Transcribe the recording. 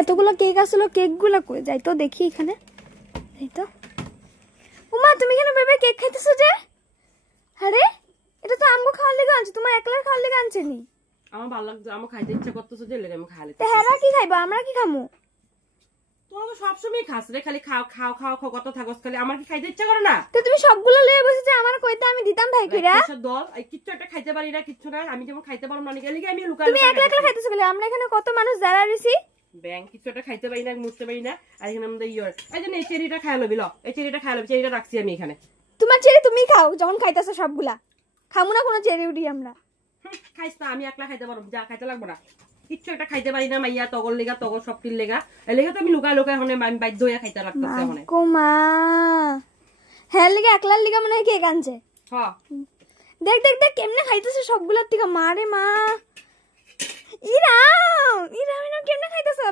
এতগুলো কেক আসলো, কেকগুলো কই যাই তো দেখি এখানে। এই তো উমা, তুমি কেন বেবে কেক খাইতেছো যে? আরে এটা তো আমগো খাওয়ার লেগে আনছে, তোমার একলার খাওয়ার লেগে আনছে নি? আমার ভালো লাগছে, আমার খাইতে ইচ্ছা করতেছে যে লেগে আমি খাইলে। তো হেরা কি খাইবো, আমরা কি খামু? তোরা তো সবসময় খাস রে, খালি খাও খাও খাও খাও কত থাকস, খালি আমার কি খাইতে ইচ্ছা করে না? তো তুমি সবগুলো লয়ে বসে যে আমার কইতে আমি দিতাম ভাই কইরা। দল কিচ্ছু একটা খাইতে পারি না, কিচ্ছু না, আমি যেমন খাইতে পারবো না লিগে আমি লুকা তুমি একলা একলা খাইতেছো বলে, আমরা এখানে কত মানুষ যারা রইছি। ব্যাং কিছু একটা খাইতে পারি না, মুছতে পারি না। আর এখানে আমাদের এই যে এই চেরিটা খাই লবি, এই চেরিটা খাই লবি, চেরিটা রাখছি আমি এখানে। তোমার চেরি তুমি খাও যখন খাইতেছো সবগুলা, খামু না কোনো চেরি উঠি আমরা। খাইছ না, আমি একলা খাইতে পারবো, যা খাইতে লাগবো না। কিচ্ছু একটা খাইতে পারি না মাইয়া, তগর লেগা তগর সবটির লেগা, এই লেগা তো আমি লুকা লুকা এখন আমি বাধ্য হইয়া খাইতে লাগতেছে এখন। মা হ্যাঁ লেগে একলার লিগা মনে হয় কেক আনছে। হ্যাঁ দেখ দেখ দেখ কেমনে খাইতেছে সবগুলার থেকে, মারে মা। ইরাম ইরাম কেমনে খাইতেছে।